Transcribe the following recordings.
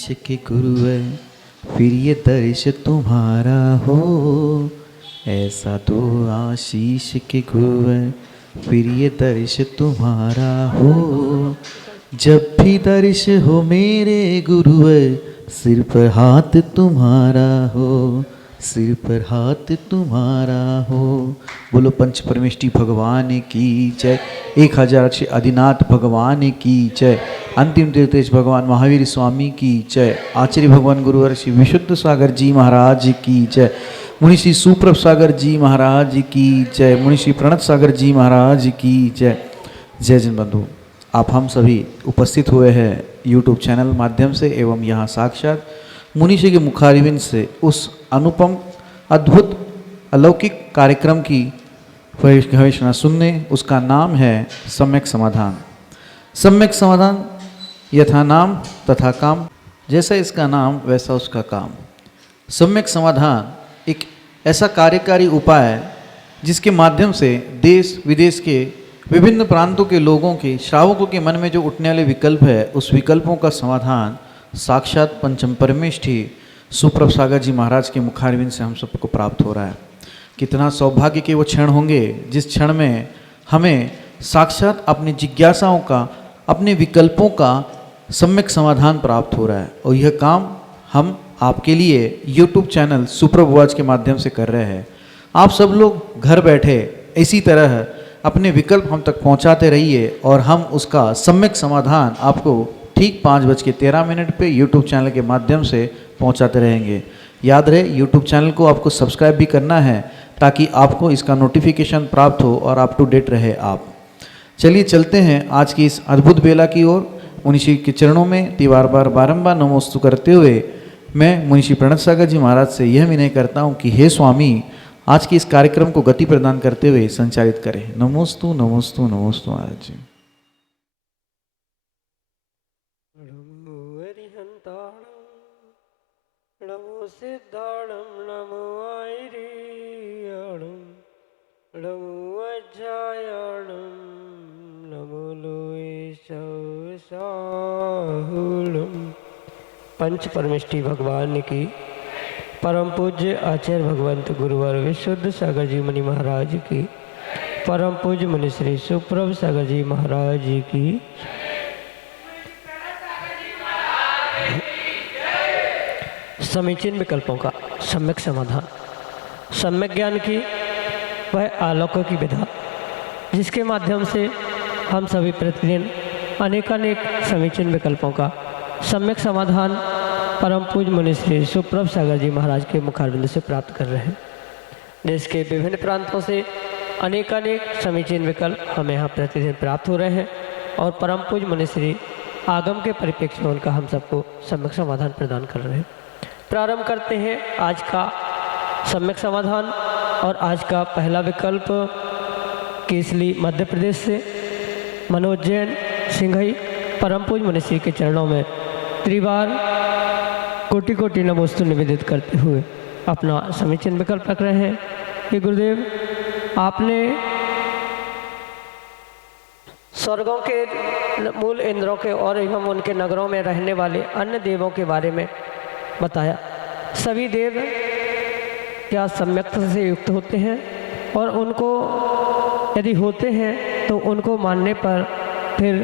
आशीष के गुरुवर, फिर ये दर्श तुम्हारा हो। ऐसा दो आशीष के गुरुवर, फिर ये दर्श तुम्हारा हो। जब भी दर्श हो मेरे गुरुवर, सिर पर हाथ तुम्हारा हो, सिर पर हाथ तुम्हारा हो। बोलो पंच परमेष्टि भगवान की जय। 1000 आदिनाथ भगवान की जय। अंतिम तीर्थेश भगवान महावीर स्वामी की जय। आचार्य भगवान गुरुवर श्री विशुद्ध सागर जी महाराज की जय। मुनि श्री सुप्रभ सागर जी महाराज की जय। मुनि श्री प्रणत सागर जी महाराज की जय। जय जन बंधु, आप हम सभी उपस्थित हुए हैं YouTube चैनल माध्यम से एवं यहाँ साक्षात मुनिषी के मुखारविंद से उस अनुपम अद्भुत अलौकिक कार्यक्रम की घोषणा सुनने। उसका नाम है सम्यक समाधान। सम्यक समाधान यथा नाम तथा काम, जैसा इसका नाम वैसा उसका काम। सम्यक समाधान एक ऐसा कार्यकारी उपाय है जिसके माध्यम से देश विदेश के विभिन्न प्रांतों के लोगों के श्रावकों के मन में जो उठने वाले विकल्प है, उस विकल्पों का समाधान साक्षात पंचम परमेष्ठी सुप्रभ सागर जी महाराज के मुखारविंद से हम सबको प्राप्त हो रहा है। कितना सौभाग्य के वो क्षण होंगे जिस क्षण में हमें साक्षात अपनी जिज्ञासाओं का, अपने विकल्पों का सम्यक समाधान प्राप्त हो रहा है। और यह काम हम आपके लिए YouTube चैनल सुप्रभ वॉच के माध्यम से कर रहे हैं। आप सब लोग घर बैठे इसी तरह अपने विकल्प हम तक पहुंचाते रहिए और हम उसका सम्यक समाधान आपको ठीक 5:13 पे YouTube चैनल के माध्यम से पहुंचाते रहेंगे। याद रहे YouTube चैनल को आपको सब्सक्राइब भी करना है ताकि आपको इसका नोटिफिकेशन प्राप्त हो और अप टू डेट रहे आप। चलिए चलते हैं आज की इस अद्भुत बेला की ओर। मुनिषी के चरणों में बारंबार नमोस्तु करते हुए मैं मुनिषी प्रणत सागर जी महाराज से यह विनय करता हूँ कि हे स्वामी, आज के इस कार्यक्रम को गति प्रदान करते हुए संचालित करें। नमोस्तु नमोस्तु नमोस्तु महाराज जी। नमो सिद्धाणम नमो आयरियाणम नमो अज्जायाणम नमो लोएशाहुलम। पंच परमेष्टि भगवान की परम पूज्य आचार्य भगवंत गुरुवर विशुद्ध सागर जी मुनि महाराज की, परम पूज्य मुनि श्री सुप्रभ सागर जी महाराज की, समीचीन विकल्पों का सम्यक समाधान, सम्यक ज्ञान की वह आलोकों की विधा जिसके माध्यम से हम सभी प्रतिदिन अनेकानेक समीचीन विकल्पों का सम्यक समाधान परम पूज्य मुनि श्री सुप्रभ सागर जी महाराज के मुखारविंद से प्राप्त कर रहे हैं। देश के विभिन्न प्रांतों से अनेकानेक समीचीन विकल्प हमें यहाँ प्रतिदिन प्राप्त हो रहे हैं और परम पूज्य मुनि श्री आगम के परिप्रेक्ष्य में उनका हम सबको सम्यक समाधान प्रदान कर रहे हैं। प्रारंभ करते हैं आज का सम्यक समाधान और आज का पहला विकल्प केसली मध्य प्रदेश से मनोज जैन सिंघई परम पूज्य मुनि श्री के चरणों में त्रिवार कोटि कोटि नमोस्तु निवेदित करते हुए अपना समीचीन विकल्प रख रहे हैं कि गुरुदेव, आपने स्वर्गों के मूल इंद्रों के और एवं उनके नगरों में रहने वाले अन्य देवों के बारे में बताया। सभी देव क्या सम्यकता से युक्त होते हैं और उनको यदि होते हैं तो उनको मानने पर फिर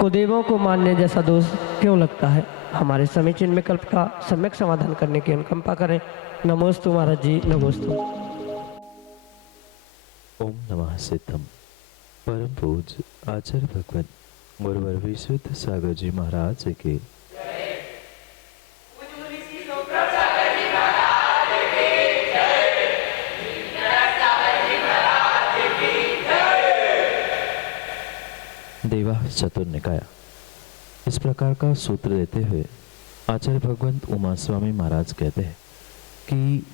कुदेवों को मानने जैसा दोष क्यों लगता है? हमारे समीचीन विकल्प का सम्यक समाधान करने की अनुकंपा करें। नमोस्तु महाराज जी, नमोस्तु। ओम नमः सिद्धम। परम पूज्य आचार्य भगवान गुरुवर विशुद्ध सागर जी महाराज के देवा चतुर्निकाय इस प्रकार का सूत्र देते हुए आचार्य भगवंत उमा स्वामी महाराज कहते हैं कि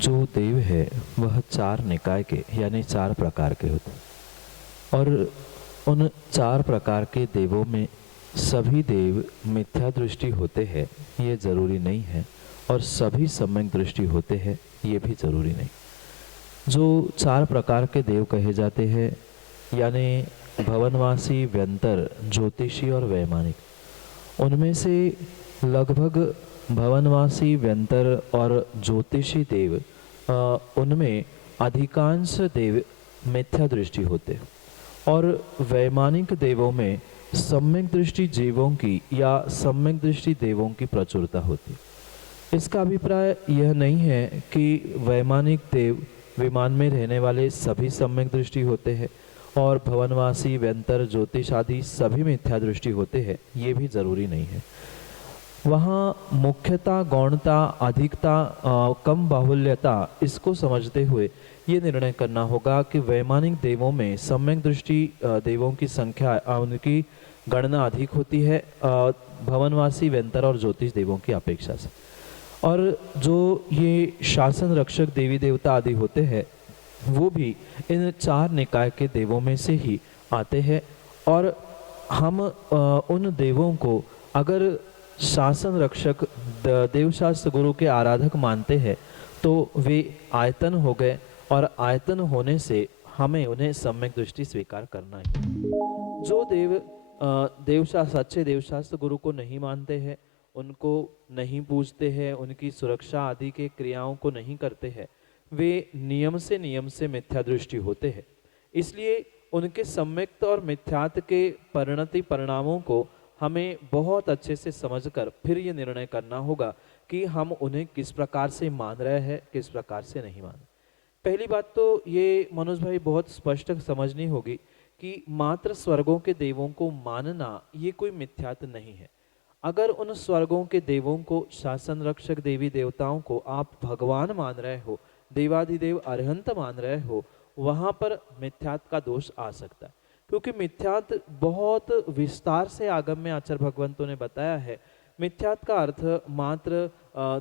जो देव है वह 4 निकाय के यानी 4 प्रकार के होते हैं और उन 4 प्रकार के देवों में सभी देव मिथ्या दृष्टि होते हैं ये जरूरी नहीं है और सभी सम्यक दृष्टि होते हैं ये भी जरूरी नहीं। जो 4 प्रकार के देव कहे जाते हैं यानी भवनवासी, व्यंतर, ज्योतिषी और वैमानिक, उनमें से लगभग भवनवासी व्यंतर और ज्योतिषी देव उनमें अधिकांश देव मिथ्या दृष्टि होते और वैमानिक देवों में सम्यक दृष्टि जीवों की या सम्यक दृष्टि देवों की प्रचुरता होती। इसका अभिप्राय यह नहीं है कि वैमानिक देव विमान में रहने वाले सभी सम्यक दृष्टि होते हैं और भवनवासी व्यंतर ज्योतिष आदि सभी मिथ्या दृष्टि होते हैं, ये भी जरूरी नहीं है। वहाँ मुख्यता, गौणता, अधिकता, कम बाहुल्यता, इसको समझते हुए ये निर्णय करना होगा कि वैमानिक देवों में सम्यक दृष्टि देवों की संख्या, उनकी गणना अधिक होती है भवनवासी व्यंतर और ज्योतिष देवों की अपेक्षा से। और जो ये शासन रक्षक देवी देवता आदि होते हैं वो भी इन 4 निकाय के देवों में से ही आते हैं और हम उन देवों को अगर शासन रक्षक देवशास्त्र गुरु के आराधक मानते हैं तो वे आयतन हो गए और आयतन होने से हमें उन्हें सम्यक दृष्टि स्वीकार करना है। जो देव सच्चे देवशास्त्र गुरु को नहीं मानते हैं, उनको नहीं पूजते हैं, उनकी सुरक्षा आदि के क्रियाओं को नहीं करते हैं, वे नियम से मिथ्या दृष्टि होते हैं। इसलिए उनके सम्यक्त और मिथ्यात्व के परिणति परिणामों को हमें बहुत अच्छे से समझकर फिर ये निर्णय करना होगा कि हम उन्हें किस प्रकार से मान रहे हैं, किस प्रकार से नहीं मान। पहली बात तो ये मनोज भाई बहुत स्पष्ट समझनी होगी कि मात्र स्वर्गों के देवों को मानना ये कोई मिथ्यात्व नहीं है। अगर उन स्वर्गों के देवों को, शासन रक्षक देवी देवताओं को आप भगवान मान रहे हो, देवाधिदेव अरहंत मान रहे हो, वहाँ पर मिथ्यात्व का दोष आ सकता है। क्योंकि मिथ्यात्व बहुत विस्तार से आगम में आचार्य भगवंतों ने बताया है। मिथ्यात्व का अर्थ मात्र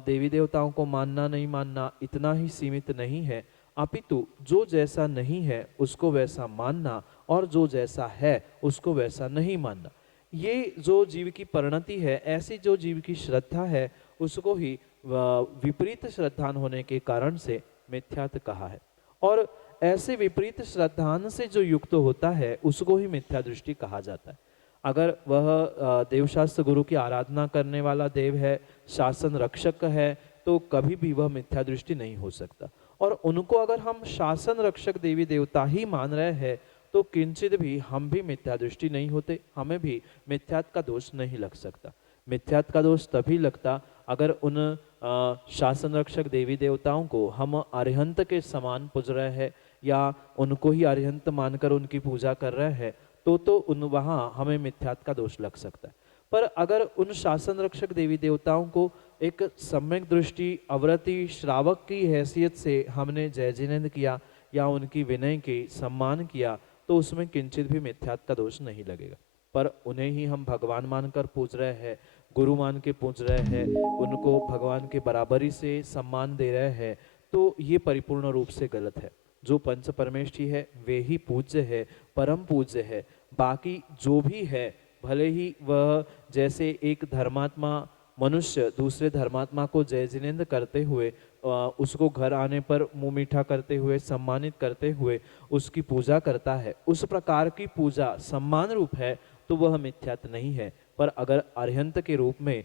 देवी देवताओं को मानना नहीं मानना इतना ही सीमित नहीं है, अपितु जो जैसा नहीं है उसको वैसा मानना और जो जैसा है उसको वैसा नहीं मानना। ये जो जीव की परिणति है, ऐसी जो जीव की श्रद्धा है, उसको ही विपरीत श्रद्धान होने के कारण से मिथ्यात्व कहा है। और ऐसे विपरीत श्रद्धान से जो युक्त होता है उसको ही मिथ्या दृष्टि कहा जाता है। अगर वह देवशास्त्र गुरु की आराधना करने वाला देव है, शासन रक्षक है, तो कभी भी वह मिथ्या दृष्टि नहीं हो सकता। और उनको अगर हम शासन रक्षक देवी देवता ही मान रहे हैं तो किंचित भी हम भी मिथ्या दृष्टि नहीं होते, हमें भी मिथ्यात्व का दोष नहीं लग सकता। मिथ्यात्व का दोष तभी लगता अगर उन शासन रक्षक देवी देवताओं को हम अरिहंत के समान पूज रहे हैं या उनको ही अरिहंत मानकर उनकी पूजा कर रहे हैं तो उन वहाँ हमें मिथ्यात्व का दोष लग सकता है। पर अगर उन शासन रक्षक देवी देवताओं को एक सम्यक दृष्टि अवरति श्रावक की हैसियत से हमने जय जिनेंद्र किया या उनकी विनय की सम्मान किया तो उसमें किंचित भी मिथ्यात्व का दोष नहीं लगेगा। पर उन्हें ही हम भगवान मानकर पूज रहे हैं, गुरु मान के पूज रहे हैं, उनको भगवान के बराबरी से सम्मान दे रहे हैं, तो ये परिपूर्ण रूप से गलत है। जो पंच परमेष्ठी है वे ही पूज्य है, परम पूज्य है। बाकी जो भी है, भले ही वह जैसे एक धर्मात्मा मनुष्य दूसरे धर्मात्मा को जय जिनेंद्र करते हुए उसको घर आने पर मुंह मीठा करते हुए सम्मानित करते हुए उसकी पूजा करता है, उस प्रकार की पूजा सम्मान रूप है तो वह मिथ्यात्व नहीं है। पर अगर अरिहंत के रूप में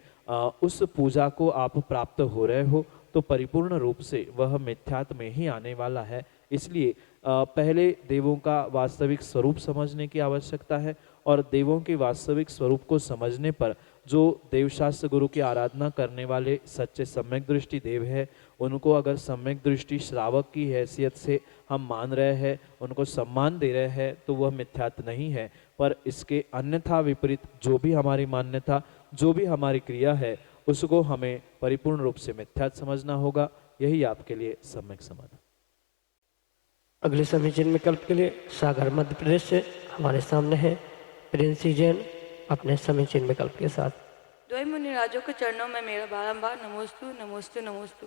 उस पूजा को आप प्राप्त हो रहे हो तो परिपूर्ण रूप से वह मिथ्यात्व में ही आने वाला है। इसलिए पहले देवों का वास्तविक स्वरूप समझने की आवश्यकता है और देवों के वास्तविक स्वरूप को समझने पर जो देवशास्त्र गुरु की आराधना करने वाले सच्चे सम्यक दृष्टि देव है, उनको अगर सम्यक दृष्टि श्रावक की हैसियत से हम मान रहे हैं, उनको सम्मान दे रहे हैं, तो वह मिथ्यात्व नहीं है। पर इसके अन्यथा विपरीत जो भी हमारी मान्यता, जो भी हमारी क्रिया है, उसको हमें परिपूर्ण रूप से मिथ्यात्व समझना होगा। यही आपके लिए सम्यक समाधान। अगले समीचीन विकल्प के लिए सागर मध्य प्रदेश से हमारे सामने है प्रिंसी जैन अपने समीचीन विकल्प के साथ। द्वय मुनिराजों के चरणों में मेरा बारंबार नमोस्तु नमोस्तु नमोस्तु।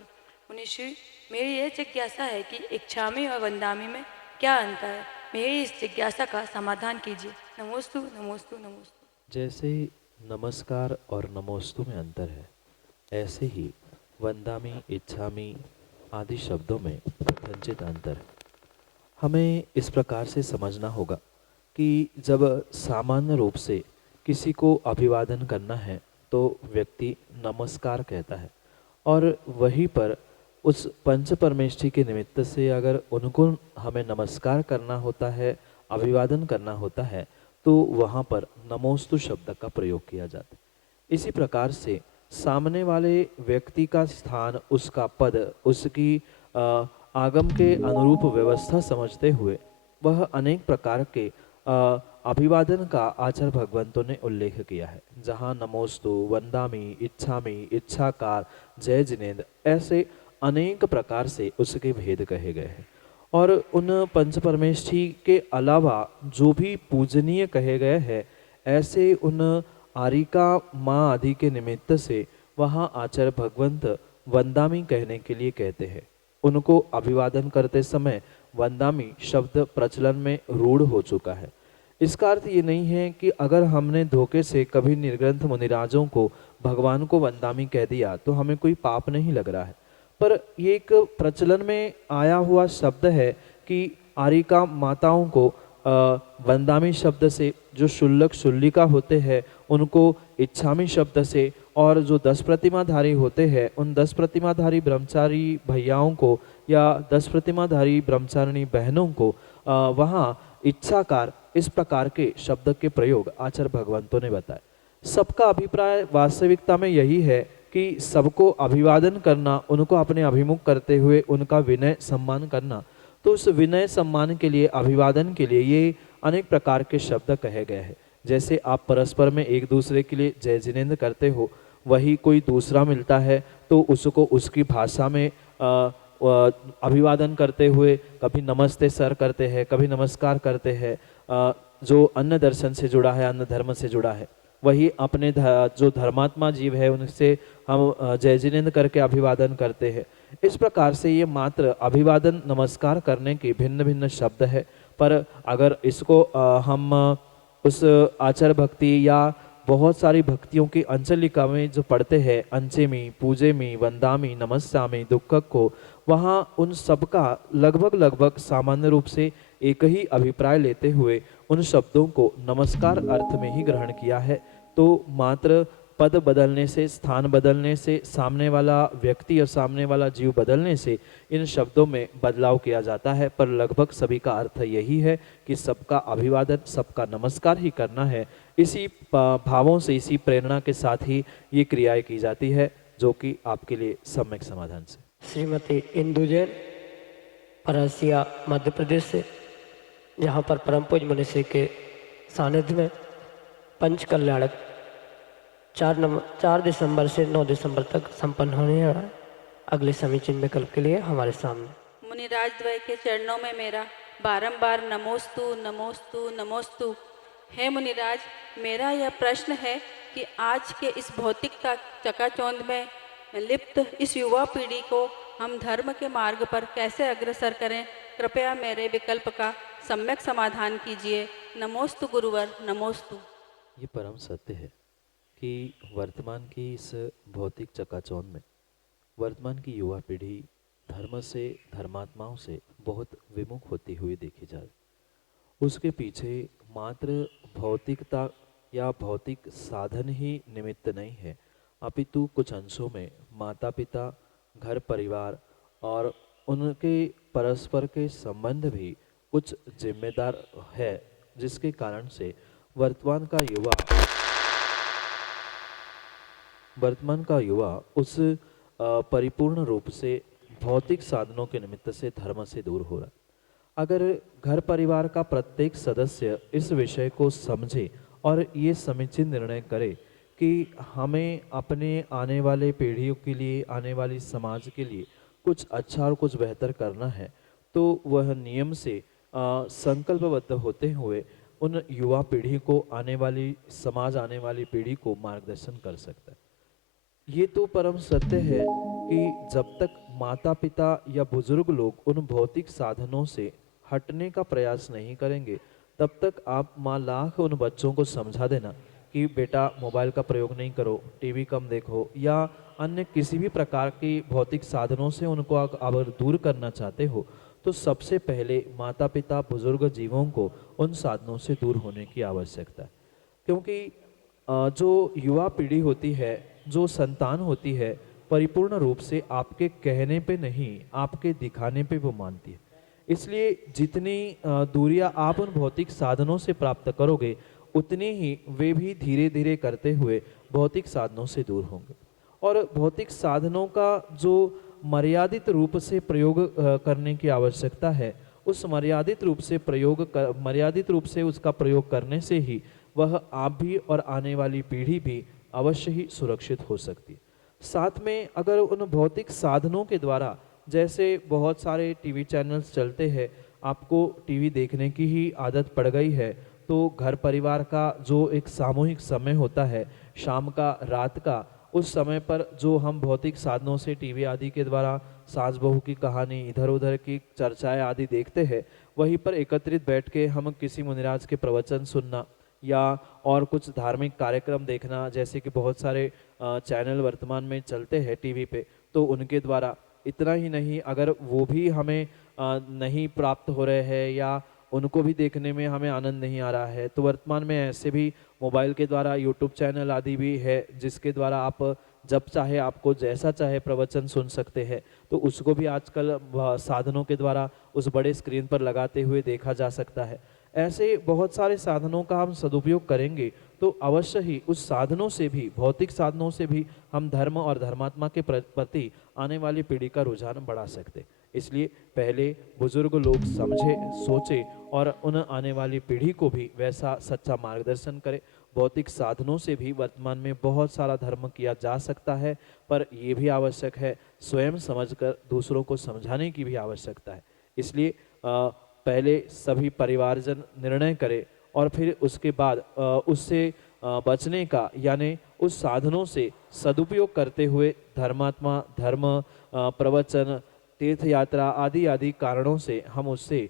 मुनिश्री, मेरी यह जिज्ञासा है कि इच्छामी और वंदामी में क्या अंतर है? मेरी इस जिज्ञासा का समाधान कीजिए। नमोस्तु नमोस्तु नमोस्तु। जैसे नमस्कार और नमोस्तु में अंतर है, ऐसे ही वंदामी, इच्छामी आदि शब्दों में कथनचित अंतर है। हमें इस प्रकार से समझना होगा कि जब सामान्य रूप से किसी को अभिवादन करना है तो व्यक्ति नमस्कार कहता है। और वहीं पर उस पंच परमेष्ठी के निमित्त से अगर उनको हमें नमस्कार करना होता है, अभिवादन करना होता है, तो वहाँ पर नमोस्तु शब्द का प्रयोग किया जाता है। इसी प्रकार से सामने वाले व्यक्ति का स्थान, उसका पद, उसकी आगम के अनुरूप व्यवस्था समझते हुए वह अनेक प्रकार के अभिवादन का आचार्य भगवंतों ने उल्लेख किया है। जहाँ नमोस्तु, वंदामि, इच्छामि, इच्छाकार, जय जिनेन्द्र, ऐसे अनेक प्रकार से उसके भेद कहे गए हैं। और उन पंच परमेष्ठी के अलावा जो भी पूजनीय कहे गए हैं, ऐसे उन आरिका माँ आदि के निमित्त से वहाँ आचार्य भगवंत वंदामी कहने के लिए कहते हैं। उनको अभिवादन करते समय वंदामी शब्द प्रचलन में रूढ़ हो चुका है। इसका अर्थ ये नहीं है कि अगर हमने धोखे से कभी निर्ग्रंथ मुनिराजों को भगवान को वंदामी कह दिया तो हमें कोई पाप नहीं लग रहा है, पर ये एक प्रचलन में आया हुआ शब्द है कि आरिका माताओं को वंदामी शब्द से, जो शुल्लक शुल्लिका होते हैं उनको इच्छामी शब्द से, और जो 10 प्रतिमाधारी होते हैं उन 10 प्रतिमाधारी ब्रह्मचारी भैयाओं को या 10 प्रतिमाधारी ब्रह्मचारिणी बहनों को वहाँ इच्छाकार, इस प्रकार के शब्द के प्रयोग आचार्य भगवंतों ने बताए। सबका अभिप्राय वास्तविकता में यही है कि सबको अभिवादन करना, उनको अपने अभिमुख करते हुए उनका विनय सम्मान करना। तो उस विनय सम्मान के लिए, अभिवादन के लिए ये अनेक प्रकार के शब्द कहे गए हैं। जैसे आप परस्पर में एक दूसरे के लिए जय जिनेन्द्र करते हो, वही कोई दूसरा मिलता है तो उसको उसकी भाषा में अभिवादन करते हुए कभी नमस्ते सर करते हैं, कभी नमस्कार करते हैं। जो अन्न दर्शन से जुड़ा है, अन्न धर्म से जुड़ा है, वही अपने जो धर्मात्मा जीव है उनसे हम जय जिनेन्द्र करके अभिवादन करते हैं। इस प्रकार से ये मात्र अभिवादन नमस्कार करने के भिन्न भिन्न शब्द है। पर अगर इसको हम उस आचार भक्ति या बहुत सारी भक्तियों की अंचलिका में जो पढ़ते हैं, अंचेमी, पूजेमी, वंदामी, नमस्यामी, दुक्कक को, वहाँ उन सब का लगभग सामान्य रूप से एक ही अभिप्राय लेते हुए उन शब्दों को नमस्कार अर्थ में ही ग्रहण किया है। तो मात्र पद बदलने से, स्थान बदलने से, सामने वाला व्यक्ति और सामने वाला जीव बदलने से इन शब्दों में बदलाव किया जाता है, पर लगभग सभी का अर्थ यही है कि सबका अभिवादन, सबका नमस्कार ही करना है। इसी भावों से, इसी प्रेरणा के साथ ही ये क्रियाएं की जाती है, जो कि आपके लिए सम्यक समाधान से। श्रीमती इंदु जैन, परसिया, मध्य प्रदेश से, यहाँ पर परम पूज्य मुनिश्री के सानिध्य में पंच कल्याणक 4 दिसंबर से 9 दिसंबर तक संपन्न होने वाला है। अगले समीचीन विकल्प के लिए हमारे सामने मुनिराज द्वय के चरणों में मेरा बारंबार नमोस्तु नमोस्तु नमोस्तु। हे मुनिराज, मेरा यह प्रश्न है कि आज के इस भौतिकता चकाचौंध में लिप्त इस युवा पीढ़ी को हम धर्म के मार्ग पर कैसे अग्रसर करें? कृपया मेरे विकल्प का सम्यक समाधान कीजिए। नमोस्तु गुरुवर, नमोस्तु। ये परम सत्य है कि वर्तमान की इस भौतिक चकाचौंध में वर्तमान की युवा पीढ़ी धर्म से, धर्मात्माओं से बहुत विमुख होती हुई देखी जाए। उसके पीछे मात्र भौतिकता या भौतिक साधन ही निमित्त नहीं है, अपितु कुछ अंशों में माता पिता, घर परिवार और उनके परस्पर के संबंध भी कुछ जिम्मेदार है, जिसके कारण से वर्तमान का युवा उस परिपूर्ण रूप से भौतिक साधनों के निमित्त से धर्म से दूर हो रहा है। अगर घर परिवार का प्रत्येक सदस्य इस विषय को समझे और ये समीचीन निर्णय करे कि हमें अपने आने वाले पीढ़ियों के लिए, आने वाली समाज के लिए कुछ अच्छा और कुछ बेहतर करना है, तो वह नियम से संकल्पबद्ध होते हुए उन युवा पीढ़ी को, आने वाली समाज, आने वाली पीढ़ी को मार्गदर्शन कर सकता है। ये तो परम सत्य है कि जब तक माता पिता या बुजुर्ग लोग उन भौतिक साधनों से हटने का प्रयास नहीं करेंगे, तब तक आप माँ लाख उन बच्चों को समझा देना कि बेटा मोबाइल का प्रयोग नहीं करो, टीवी कम देखो, या अन्य किसी भी प्रकार की भौतिक साधनों से उनको अगर दूर करना चाहते हो, तो सबसे पहले माता पिता, बुजुर्ग जीवों को उन साधनों से दूर होने की आवश्यकता है। क्योंकि जो युवा पीढ़ी होती है, जो संतान होती है, परिपूर्ण रूप से आपके कहने पे नहीं, आपके दिखाने पे वो मानती है। इसलिए जितनी दूरियां आप उन भौतिक साधनों से प्राप्त करोगे, उतनी ही वे भी धीरे धीरे करते हुए भौतिक साधनों से दूर होंगे। और भौतिक साधनों का जो मर्यादित रूप से प्रयोग करने की आवश्यकता है, उस मर्यादित रूप से उसका प्रयोग करने से ही वह आप भी और आने वाली पीढ़ी भी अवश्य ही सुरक्षित हो सकती है। साथ में अगर उन भौतिक साधनों के द्वारा, जैसे बहुत सारे टीवी चैनल्स चलते हैं, आपको टीवी देखने की ही आदत पड़ गई है, तो घर परिवार का जो एक सामूहिक समय होता है, शाम का, रात का, उस समय पर जो हम भौतिक साधनों से टीवी आदि के द्वारा सास बहू की कहानी, इधर उधर की चर्चाएं आदि देखते हैं, वहीं पर एकत्रित बैठ के हम किसी मुनिराज के प्रवचन सुनना या और कुछ धार्मिक कार्यक्रम देखना, जैसे कि बहुत सारे चैनल वर्तमान में चलते हैं टीवी पे, तो उनके द्वारा इतना ही नहीं, अगर वो भी हमें नहीं प्राप्त हो रहे हैं या उनको भी देखने में हमें आनंद नहीं आ रहा है, तो वर्तमान में ऐसे भी मोबाइल के द्वारा यूट्यूब चैनल आदि भी है, जिसके द्वारा आप जब चाहे, आपको जैसा चाहे प्रवचन सुन सकते हैं। तो उसको भी आजकल साधनों के द्वारा उस बड़े स्क्रीन पर लगाते हुए देखा जा सकता है। ऐसे बहुत सारे साधनों का हम सदुपयोग करेंगे तो अवश्य ही उस साधनों से भी, भौतिक साधनों से भी हम धर्म और धर्मात्मा के प्रति आने वाली पीढ़ी का रुझान बढ़ा सकते। इसलिए पहले बुजुर्ग लोग समझे, सोचे और उन आने वाली पीढ़ी को भी वैसा सच्चा मार्गदर्शन करे। भौतिक साधनों से भी वर्तमान में बहुत सारा धर्म किया जा सकता है, पर यह भी आवश्यक है स्वयं समझकर दूसरों को समझाने की भी आवश्यकता है। इसलिए पहले सभी परिवारजन निर्णय करें और फिर उसके बाद उससे बचने का, यानी उस साधनों से सदुपयोग करते हुए धर्मात्मा, धर्म, प्रवचन, तीर्थ यात्रा आदि आदि कारणों से हम उससे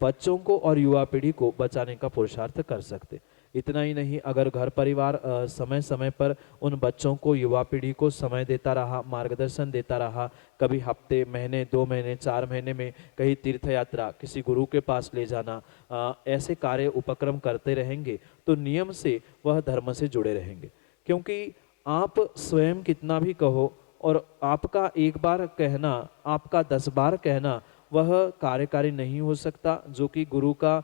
बच्चों को और युवा पीढ़ी को बचाने का पुरुषार्थ कर सकते। इतना ही नहीं, अगर घर परिवार समय समय पर उन बच्चों को, युवा पीढ़ी को समय देता रहा, मार्गदर्शन देता रहा, कभी हफ्ते, महीने, 2 महीने, 4 महीने में कहीं तीर्थ यात्रा, किसी गुरु के पास ले जाना, ऐसे कार्य उपक्रम करते रहेंगे तो नियम से वह धर्म से जुड़े रहेंगे। क्योंकि आप स्वयं कितना भी कहो और आपका एक बार कहना, आपका 10 बार कहना वह कार्यकारी नहीं हो सकता, जो कि गुरु का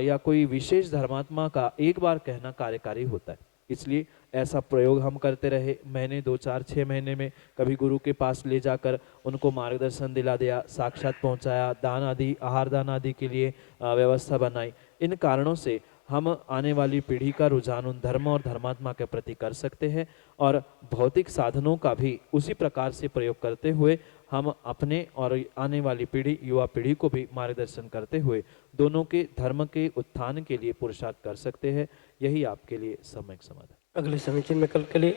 या कोई विशेष धर्मात्मा का एक बार कहना कार्यकारी होता है। इसलिए ऐसा प्रयोग हम करते रहे, महीने 2, 4, 6 महीने में कभी गुरु के पास ले जाकर उनको मार्गदर्शन दिला दिया, साक्षात पहुंचाया, दान आदि, आहार दान आदि के लिए व्यवस्था बनाई। इन कारणों से हम आने वाली पीढ़ी का रुझान उन धर्म और धर्मात्मा के प्रति कर सकते हैं और भौतिक साधनों का भी उसी प्रकार से प्रयोग करते हुए हम अपने और आने वाली पीढ़ी, युवा पीढ़ी को भी मार्गदर्शन करते हुए दोनों के धर्म के उत्थान के लिए पुरुषार्थ कर सकते हैं। यही आपके लिए सम्यक समाधान। अगले समीचीन विकल्प के लिए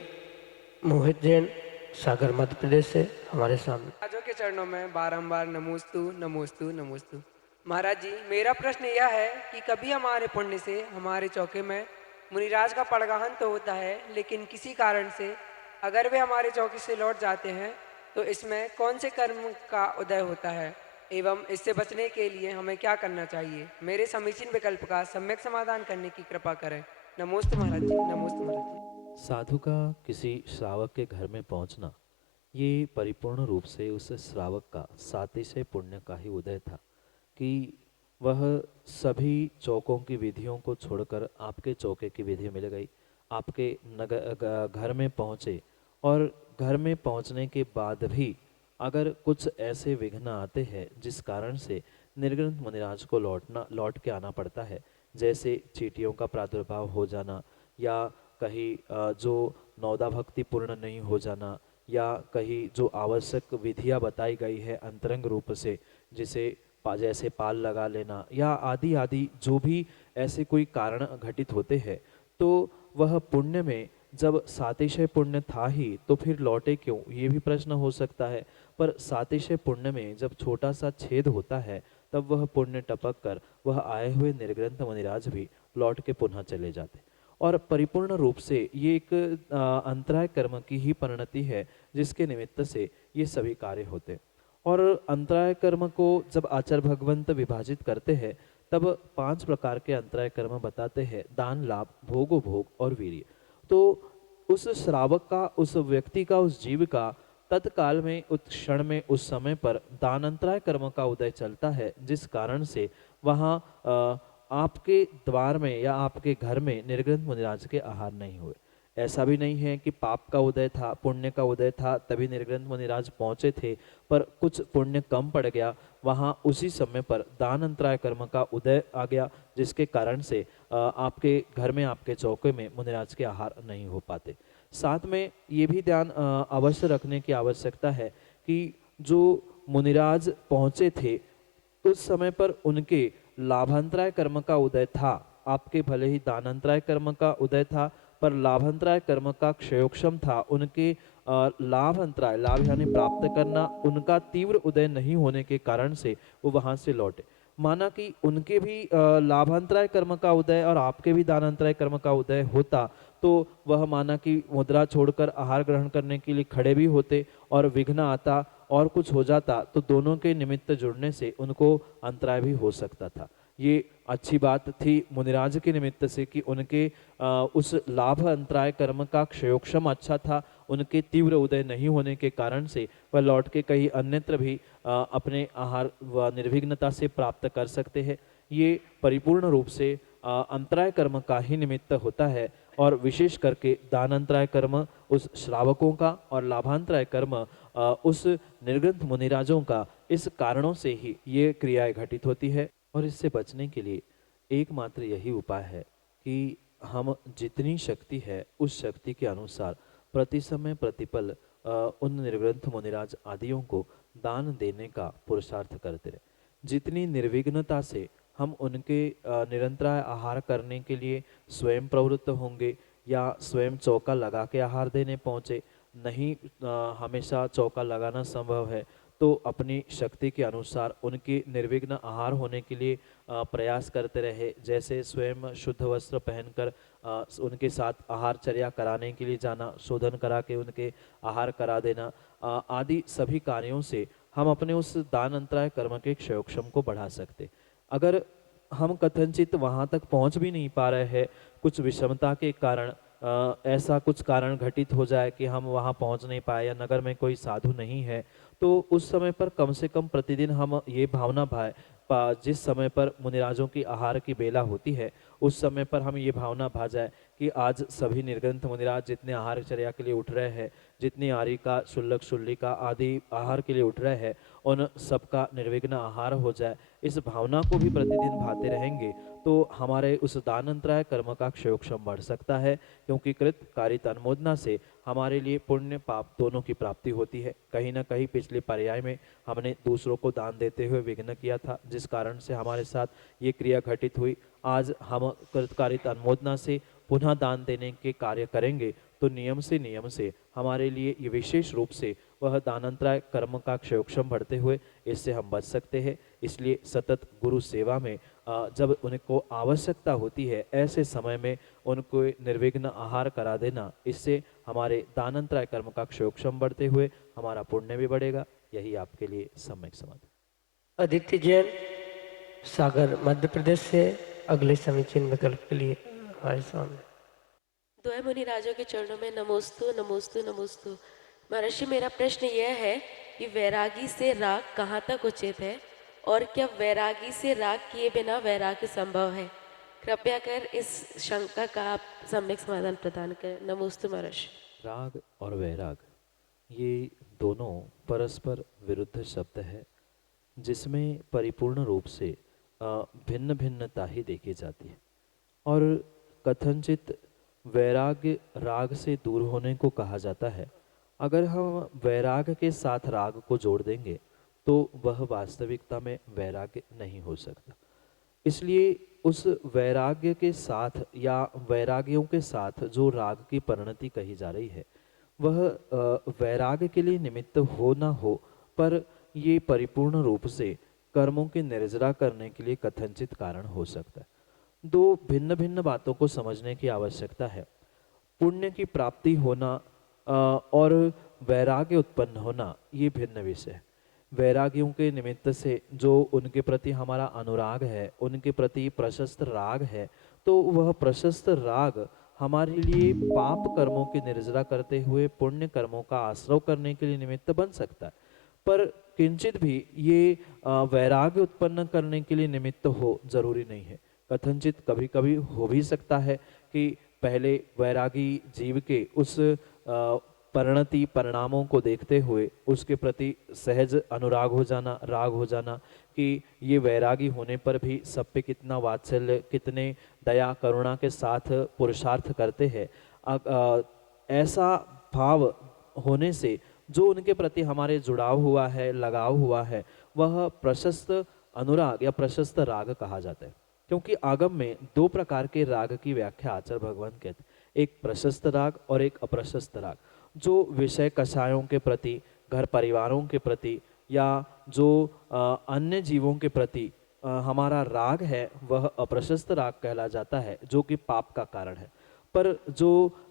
मोहित जैन, सागर, मध्य प्रदेश से हमारे सामने। महाराजों के चरणों में बारंबार नमोस्तु नमोस्तु नमोस्तु। महाराज जी, मेरा प्रश्न यह है कि कभी हमारे पुण्य से हमारे चौके में मुनिराज का पड़गाहन तो होता है, लेकिन किसी कारण से अगर वे हमारे चौके से लौट जाते हैं तो इसमें कौन से कर्म का उदय होता है एवं इससे बचने के लिए हमें क्या करना चाहिए? मेरे समीचीन विकल्प का सम्यक समाधान करने की कृपा करें। नमोस्तु महाराज जी, नमोस्तु महाराज जी। साधु का किसी श्रावक के घर में पहुंचना, ये परिपूर्ण रूप से उस श्रावक का सातिशय पुण्य का ही उदय था कि वह सभी चौकों की विधियों को छोड़कर आपके चौके की विधि मिल गई, आपके घर में पहुँचे और घर में पहुँचने के बाद भी अगर कुछ ऐसे विघ्न आते हैं जिस कारण से निर्ग्रंथ मुनिराज को लौट के आना पड़ता है, जैसे चींटियों का प्रादुर्भाव हो जाना या कहीं जो नौदा भक्ति पूर्ण नहीं हो जाना या कहीं जो आवश्यक विधियां बताई गई है अंतरंग रूप से, जैसे पाल लगा लेना या आदि आदि, जो भी ऐसे कोई कारण घटित होते हैं, तो वह पुण्य में जब सातिशय पुण्य था ही तो फिर लौटे क्यों, ये भी प्रश्न हो सकता है। पर सातिशय पुण्य में जब छोटा सा छेद होता है तब वह पुण्य टपक कर वह आए हुए निर्ग्रंथ मुनिराज भी लौट के पुनः चले जाते और परिपूर्ण रूप से ये एक अंतराय कर्म की ही परिणति है जिसके निमित्त से ये सभी कार्य होते। और अंतराय कर्म को जब आचार्य भगवंत विभाजित करते हैं तब 5 प्रकार के अंतराय कर्म बताते हैं, दान, लाभ, भोगोभोग और वीर्य। तो उस श्रावक का, उस व्यक्ति का, उस जीव का तत्काल में, उस क्षण में, उस समय पर दानांतराय कर्म का उदय चलता है, जिस कारण से वहाँ आपके द्वार में या आपके घर में निर्ग्रंथ मुनिराज के आहार नहीं हुए। ऐसा भी नहीं है कि पाप का उदय था, पुण्य का उदय था, तभी निर्ग्रंथ मुनिराज पहुँचे थे, पर कुछ पुण्य कम पड़ गया, वहाँ उसी समय पर दान अंतराय कर्म का उदय आ गया, जिसके कारण से आपके घर में, आपके चौके में मुनिराज के आहार नहीं हो पाते। साथ में ये भी ध्यान अवश्य रखने की आवश्यकता है कि जो मुनिराज पहुँचे थे उस समय पर उनके लाभांतराय कर्म का उदय था। आपके भले ही दानांतराय कर्म का उदय था, पर लाभांतराय कर्म का क्षयोक्षम था। उनके लाभ अंतराय, लाभ यानी प्राप्त करना, उनका तीव्र उदय नहीं होने के कारण से वो वहाँ से लौटे। माना कि उनके भी लाभांतराय कर्म का उदय और आपके भी दानांतराय कर्म का उदय होता, तो वह माना कि मुद्रा छोड़कर आहार ग्रहण करने के लिए खड़े भी होते और विघ्न आता और कुछ हो जाता, तो दोनों के निमित्त जुड़ने से उनको अंतराय भी हो सकता था। ये अच्छी बात थी मुनिराज के निमित्त से कि उनके उस लाभ अंतराय कर्म का क्षयोक्षम अच्छा था, उनके तीव्र उदय नहीं होने के कारण से वह लौट के कहीं अन्यत्र भी अपने आहार व निर्विघ्नता से प्राप्त कर सकते हैं। ये परिपूर्ण रूप से अंतराय कर्म का ही निमित्त होता है, और विशेष करके दान अंतराय कर्म उस श्रावकों का और लाभांतराय कर्म उस निर्ग्रंथ मुनिराजों का। इस कारणों से ही ये क्रियाएं घटित होती है, और इससे बचने के लिए एकमात्र यही उपाय है कि हम जितनी शक्ति है उस शक्ति के अनुसार प्रति समय प्रतिपल उन निर्ग्रंथ मुनिराज आदियों को दान देने का पुरुषार्थ करते रहे। जितनी निर्विघ्नता से हम उनके निरंतर आहार करने के लिए स्वयं प्रवृत्त होंगे या स्वयं चौका लगा के आहार देने पहुँचे, नहीं हमेशा चौका लगाना संभव है, तो अपनी शक्ति के अनुसार उनके निर्विघ्न आहार होने के लिए प्रयास करते रहे। जैसे स्वयं शुद्ध वस्त्र पहनकर उनके साथ आहारचर्या कराने के लिए जाना, शोधन करा के उनके आहार करा देना, आदि सभी कार्यों से हम अपने उस दान अंतराय कर्म के क्षयोक्षम को बढ़ा सकते। अगर हम कथनचित वहाँ तक पहुँच भी नहीं पा रहे हैं, कुछ विषमता के कारण ऐसा कुछ कारण घटित हो जाए कि हम वहाँ पहुँच नहीं पाए, या नगर में कोई साधु नहीं है, तो उस समय पर कम से कम प्रतिदिन हम ये भावना जिस समय पर मुनिराजों की आहार की बेला होती है, उस समय पर हम ये भावना भा जाए कि आज सभी निर्ग्रंथ मुनिराज जितने आहारचर्या के लिए उठ रहे हैं, जितनी आरिका, शुल्लक, शुल्लिका आदि आहार के लिए उठ रहे हैं, उन सबका निर्विघ्न आहार हो जाए। इस भावना को भी प्रतिदिन भाते रहेंगे तो हमारे उस दानांतराय कर्म का क्षयोक्षम बढ़ सकता है, क्योंकि कृत कारित अनुमोदना से हमारे लिए पुण्य पाप दोनों की प्राप्ति होती है। कहीं ना कहीं पिछले पर्याय में हमने दूसरों को दान देते हुए विघ्न किया था, जिस कारण से हमारे साथ ये क्रिया घटित हुई। आज हम कृतकारित अनुमोदना से पुनः दान देने के कार्य करेंगे, तो नियम से हमारे लिए ये विशेष रूप से वह दानांतराय कर्म का क्षयोक्षम बढ़ते हुए इससे हम बच सकते हैं। इसलिए सतत गुरु सेवा में जब उनको आवश्यकता होती है, ऐसे समय में उनको निर्विघ्न आहार करा देना, इससे हमारे दानांतराय कर्म का क्षयोक्षम बढ़ते हुए हमारा पुण्य भी बढ़ेगा। यही आपके लिए सम्यक समाधान। आदित्य जैन, सागर, मध्य प्रदेश से अगले समीचीन विकल्प के लिए हमारे सामने। द्वय मुनि राजों के चरणों में नमोस्तु नमोस्तु नमोस्तु। महर्षि, मेरा प्रश्न यह है कि वैरागी से राग कहाँ तक उचित है, और क्या वैरागी से राग किए बिना वैराग्य संभव है? कृपया कर इस शंका का आप सम्यक समाधान प्रदान करें। नमोस्तु महर्षि। राग और वैराग ये दोनों परस्पर विरुद्ध शब्द है, जिसमें परिपूर्ण रूप से भिन्न भिन्नता ही देखी जाती है। और कथनचित वैराग्य राग से दूर होने को कहा जाता है। अगर हम वैराग के साथ राग को जोड़ देंगे तो वह वास्तविकता में वैराग्य नहीं हो सकता। इसलिए उस वैराग्य के साथ या वैरागियों के साथ जो राग की परिणति कही जा रही है, वह वैराग्य के लिए निमित्त हो ना हो, पर ये परिपूर्ण रूप से कर्मों की निर्जरा करने के लिए कथनचित कारण हो सकता है। दो भिन्न भिन्न बातों को समझने की आवश्यकता है। पुण्य की प्राप्ति होना और वैराग्य उत्पन्न होना, ये भिन्न विषय है। वैरागियों के निमित्त से जो उनके प्रति हमारा अनुराग है, उनके प्रति प्रशस्त राग है, तो वह प्रशस्त राग हमारे लिए पाप कर्मों की निर्जरा करते हुए पुण्य कर्मों का आश्रव करने के लिए निमित्त बन सकता है। पर किंचित भी ये वैराग्य उत्पन्न करने के लिए निमित्त हो जरूरी नहीं है। कथनचित कभी कभी हो भी सकता है कि पहले वैरागी जीव के उस परिणति परिणामों को देखते हुए उसके प्रति सहज अनुराग हो जाना, राग हो जाना कि ये वैरागी होने पर भी सब पे कितना वात्सल्य, कितने दया करुणा के साथ पुरुषार्थ करते हैं। ऐसा भाव होने से जो उनके प्रति हमारे जुड़ाव हुआ है, लगाव हुआ है, वह प्रशस्त अनुराग या प्रशस्त राग कहा जाता है। क्योंकि आगम में दो प्रकार के राग की व्याख्या आचार्य भगवान कहते हैं, एक प्रशस्त राग और एक अप्रशस्त राग। जो विषय कषायों के प्रति, घर परिवारों के प्रति या जो अन्य जीवों के प्रति हमारा राग है, वह अप्रशस्त राग कहला जाता है, जो कि पाप का कारण है। पर जो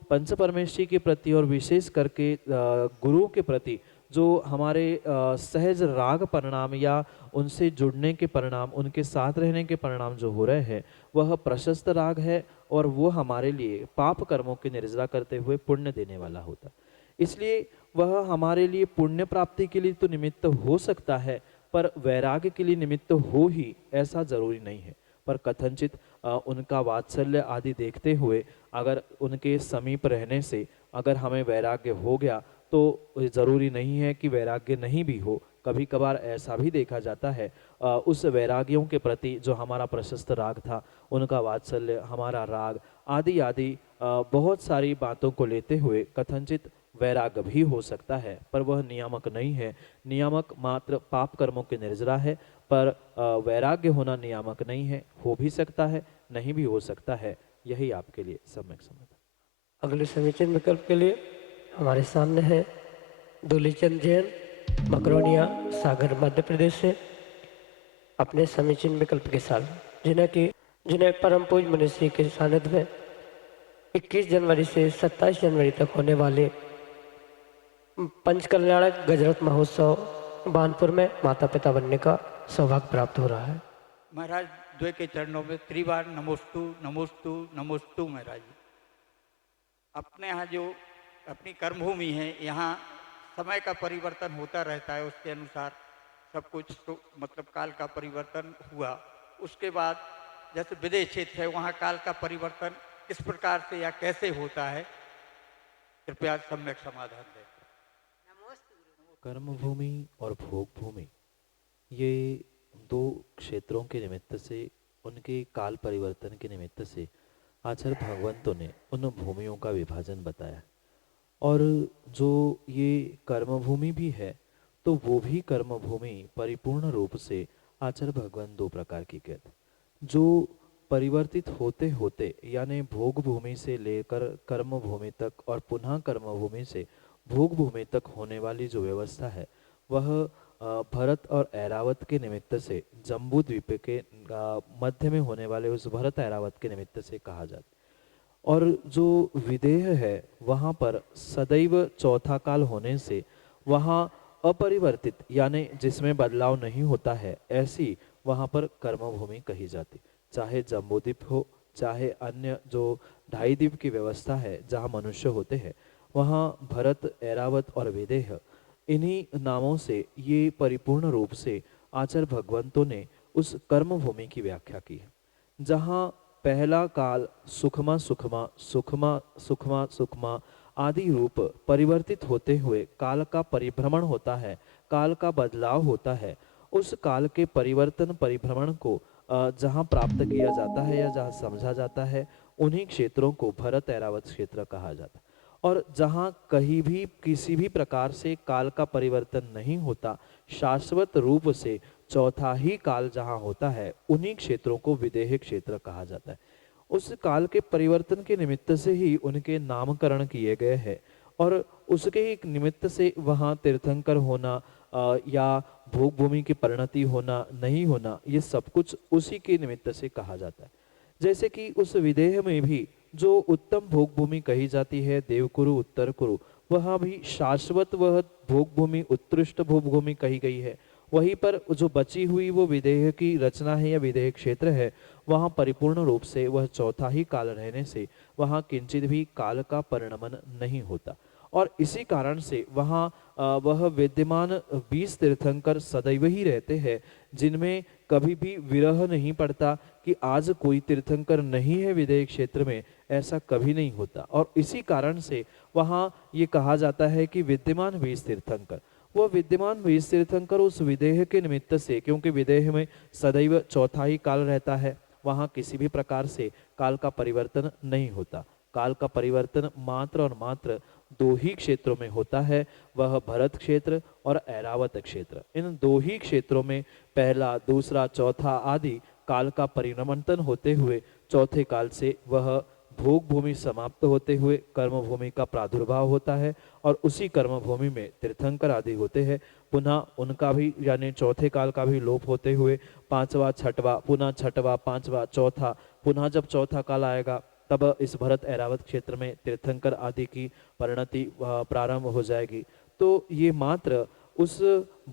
पंच परमेश्वरी के प्रति और विशेष करके गुरु के प्रति जो हमारे सहज राग परिणाम या उनसे जुड़ने के परिणाम, उनके साथ रहने के परिणाम जो हो रहे हैं, वह प्रशस्त राग है और वो हमारे लिए पाप कर्मों की निर्जरा करते हुए पुण्य देने वाला होता है। इसलिए वह हमारे लिए पुण्य प्राप्ति के लिए तो निमित्त हो सकता है, पर वैराग्य के लिए निमित्त हो ही ऐसा जरूरी नहीं है। पर कथनचित उनका वात्सल्य आदि देखते हुए अगर उनके समीप रहने से अगर हमें वैराग्य हो गया तो ज़रूरी नहीं है कि वैराग्य नहीं भी हो। कभी कभार ऐसा भी देखा जाता है उस वैरागियों के प्रति जो हमारा प्रशस्त राग था, उनका वात्सल्य, हमारा राग आदि आदि बहुत सारी बातों को लेते हुए कथनचित वैराग्य भी हो सकता है, पर वह नियामक नहीं है। नियामक मात्र पाप कर्मों की निर्जरा है, पर वैराग्य होना नियामक नहीं है। हो भी सकता है, नहीं भी हो सकता है। यही आपके लिए सम्यक समाधान। अगले समीचीन विकल्प के लिए हमारे सामने है दूलीचंद जैन, मकरोनिया, सागर, मध्य प्रदेश से अपने समीचीन विकल्प के साथ, जिन्हें परम पूज मनीषी के सानिध्य में 21 जनवरी से 27 जनवरी तक होने वाले पंचकल्याणक गजरत महोत्सव बानपुर में माता पिता बनने का सौभाग्य प्राप्त हो रहा है। महाराज द्वय के चरणों में त्रिबार नमोस्तु नमोस्तु नमोस्तु। महाराज जी, अपने यहाँ जो अपनी कर्मभूमि है, यहाँ समय का परिवर्तन होता रहता है, उसके अनुसार सब कुछ तो मतलब काल का परिवर्तन हुआ। उसके बाद जैसे विदेश क्षेत्र है, वहाँ काल का परिवर्तन किस प्रकार से या कैसे होता है, कृपया सम्यक समाधान दें। कर्म भूमि और भोग भूमि, ये दो क्षेत्रों के निमित्त से, उनके काल परिवर्तन के निमित्त से आचार्य भगवंतों ने उन भूमियों का विभाजन बताया। और जो ये कर्म भूमि भी है, तो वो भी कर्म भूमि परिपूर्ण रूप से आचार्य भगवान दो प्रकार की कहते, जो परिवर्तित होते होते यानी भोग भूमि से लेकर कर्म भूमि तक और पुनः कर्म भूमि से भोग भूमि तक होने वाली जो व्यवस्था है, वह भरत और ऐरावत के निमित्त से जम्बू द्वीप के मध्य में होने वाले उस भरत ऐरावत के निमित्त से कहा जाता। और जो विदेह है, वहाँ पर सदैव चौथा काल होने से वहाँ अपरिवर्तित यानी जिसमें बदलाव नहीं होता है, ऐसी वहाँ पर कर्मभूमि कही जाती। चाहे जम्बूद्वीप हो, चाहे अन्य जो ढाई द्वीप की व्यवस्था है जहाँ मनुष्य होते हैं, वहाँ भरत, ऐरावत और विदेह, इन्हीं नामों से ये परिपूर्ण रूप से आचार्य भगवंतों ने उस कर्म भूमि की व्याख्या की है। जहाँ पहला काल सुखमा सुखमा सुखमा सुखमा सुखमा आदि रूप परिवर्तित होते हुए काल का परिभ्रमण होता है, काल का बदलाव होता है। उस काल के परिवर्तन परिभ्रमण को जहाँ प्राप्त किया जाता है या जहाँ समझा जाता है, उन्हीं क्षेत्रों को भरत ऐरावत क्षेत्र कहा जाता है। और जहाँ कहीं भी किसी भी प्रकार से काल का परिवर्तन नहीं होता, शाश्वत रूप से चौथा ही काल जहाँ होता है, उन्हीं क्षेत्रों को विदेह क्षेत्र कहा जाता है। उस काल के परिवर्तन के निमित्त से ही उनके नामकरण किए गए हैं, और उसके ही निमित्त से वहाँ तीर्थंकर होना या भोग भूमि की परिणति होना नहीं होना, ये सब कुछ उसी के निमित्त से कहा जाता है। जैसे कि उस विदेह में भी जो उत्तम भोग भूमि कही जाती है, देवकुरु उत्तर कुरु, वहाँ भी शाश्वत वह भोग भूमि उत्कृष्ट भोग भूमि कही गई है। वहीं पर जो बची हुई वो विदेह की रचना है या विदेह क्षेत्र है, वहाँ परिपूर्ण रूप से वह चौथा ही काल रहने से वहाँ किंचित भी काल का परिणमन नहीं होता। और इसी कारण से वहाँ वह विद्यमान 20 तीर्थंकर सदैव ही रहते हैं, जिनमें कभी भी विरह नहीं पड़ता कि आज कोई तीर्थंकर नहीं है विदेह क्षेत्र में, ऐसा कभी नहीं होता। और इसी कारण से वहाँ ये कहा जाता है कि विद्यमान 20 तीर्थंकर, वह विद्यमान 20 तीर्थंकर उस विदेह के निमित्त से, क्योंकि विदेह में सदैव चौथा ही काल रहता है, वहाँ किसी भी प्रकार से काल का परिवर्तन नहीं होता। काल का परिवर्तन मात्र और मात्र दो ही क्षेत्रों में होता है, वह भरत क्षेत्र और ऐरावत क्षेत्र। इन दो ही क्षेत्रों में पहला, दूसरा, चौथा आदि काल का परिवर्तन होते हुए चौथे काल से वह भोग भूमि समाप्त होते हुए कर्म भूमि का प्रादुर्भाव होता है और उसी कर्म भूमि में तीर्थंकर आदि होते हैं। पुनः उनका भी यानी चौथे काल का भी लोप होते हुए पांचवा, छठवा, पुनः छठवा, पांचवा, चौथा, पुनः जब चौथा काल आएगा तब इस भरत ऐरावत क्षेत्र में तीर्थंकर आदि की परिणति प्रारंभ हो जाएगी। तो ये मात्र उस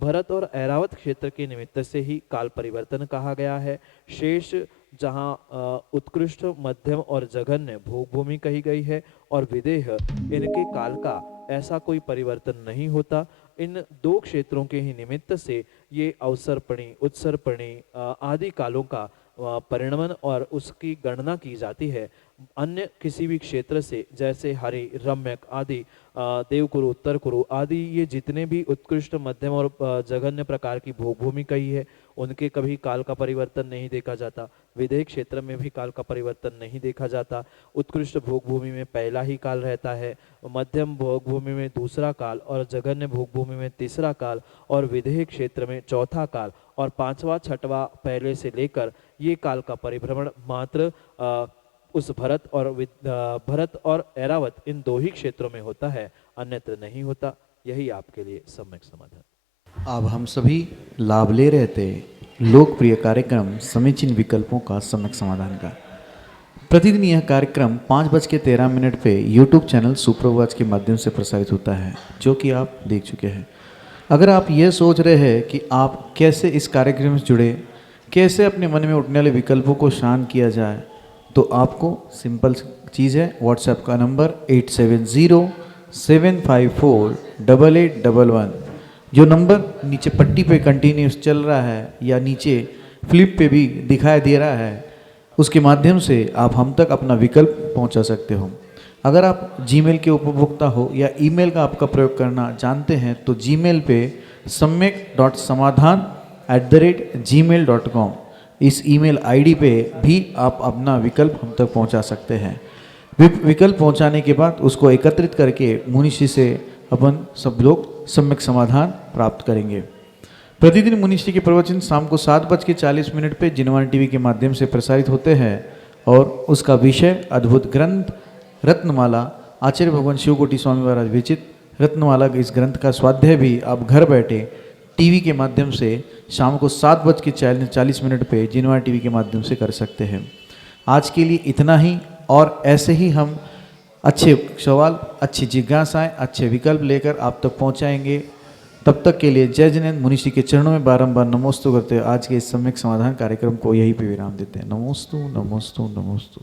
भरत और ऐरावत क्षेत्र के निमित्त से ही काल परिवर्तन कहा गया है। शेष जहाँ उत्कृष्ट, मध्यम और जघन्य भोग भूमि कही गई है और विदेह, इनके काल का ऐसा कोई परिवर्तन नहीं होता। इन दो क्षेत्रों के ही निमित्त से ये अवसर्पणी, उत्सर्पणी आदि कालों का परिणमन और उसकी गणना की जाती है। अन्य किसी भी क्षेत्र से, जैसे हरि, रम्यक आदि, देवकुरु, उत्तर कुरु आदि, ये जितने भी उत्कृष्ट, मध्यम और जघन्य प्रकार की भोग भूमि कही है, उनके कभी काल का परिवर्तन नहीं देखा जाता। विदेह क्षेत्र में भी काल का परिवर्तन नहीं देखा जाता। उत्कृष्ट भोग भूमि में पहला ही काल रहता है, मध्यम भोग भूमि में दूसरा काल और जघन्य भोग भूमि में तीसरा काल और विदेह क्षेत्र में चौथा काल और पांचवा, छठवा पहले से लेकर ये काल का परिभ्रमण मात्र उस भरत और ऐरावत इन दो ही क्षेत्रों में होता है, अन्यत्र नहीं होता। यही आपके लिए सम्यक समाधान। अब हम सभी लाभ ले रहे थे लोकप्रिय कार्यक्रम समीचीन विकल्पों का सम्यक समाधान का। प्रतिदिन यह कार्यक्रम 5:13 पे यूट्यूब चैनल सुप्रभात के माध्यम से प्रसारित होता है, जो कि आप देख चुके हैं। अगर आप यह सोच रहे हैं कि आप कैसे इस कार्यक्रम से जुड़े, कैसे अपने मन में उठने वाले विकल्पों को शांत किया जाए, तो आपको सिंपल चीज़ है, व्हाट्सएप का नंबर 8707548811, जो नंबर नीचे पट्टी पे कंटिन्यूस चल रहा है या नीचे फ्लिप पे भी दिखाई दे रहा है, उसके माध्यम से आप हम तक अपना विकल्प पहुंचा सकते हो। अगर आप जीमेल के उपभोक्ता हो या ईमेल का आपका प्रयोग करना जानते हैं तो जीमेल पे samyak.samadhan@gmail.com इस ईमेल आईडी पे भी आप अपना विकल्प हम तक पहुंचा सकते हैं। विकल्प पहुंचाने के बाद उसको एकत्रित करके मुनिषी से अपन सब लोग सम्यक समाधान प्राप्त करेंगे। प्रतिदिन मुनिषी के प्रवचन शाम को 7:40 पे जिनवाणी टीवी के माध्यम से प्रसारित होते हैं और उसका विषय अद्भुत ग्रंथ रत्नमाला, आचार्य भगवान शिवकोटि स्वामी द्वारा विरचित रत्नमाला के इस ग्रंथ का स्वाध्याय भी आप घर बैठे टीवी के माध्यम से शाम को 7:40 पे जिनवाणी टीवी के माध्यम से कर सकते हैं। आज के लिए इतना ही, और ऐसे ही हम अच्छे सवाल, अच्छी जिज्ञासाएं, अच्छे विकल्प लेकर आप तक पहुंचाएंगे। तब तक के लिए जय जिनेन्द्र। मुनिषी के चरणों में बारंबार नमोस्तु करते हुए आज के इस सम्यक समाधान कार्यक्रम को यहीं पे विराम देते हैं। नमोस्तु नमोस्तु नमोस्तु।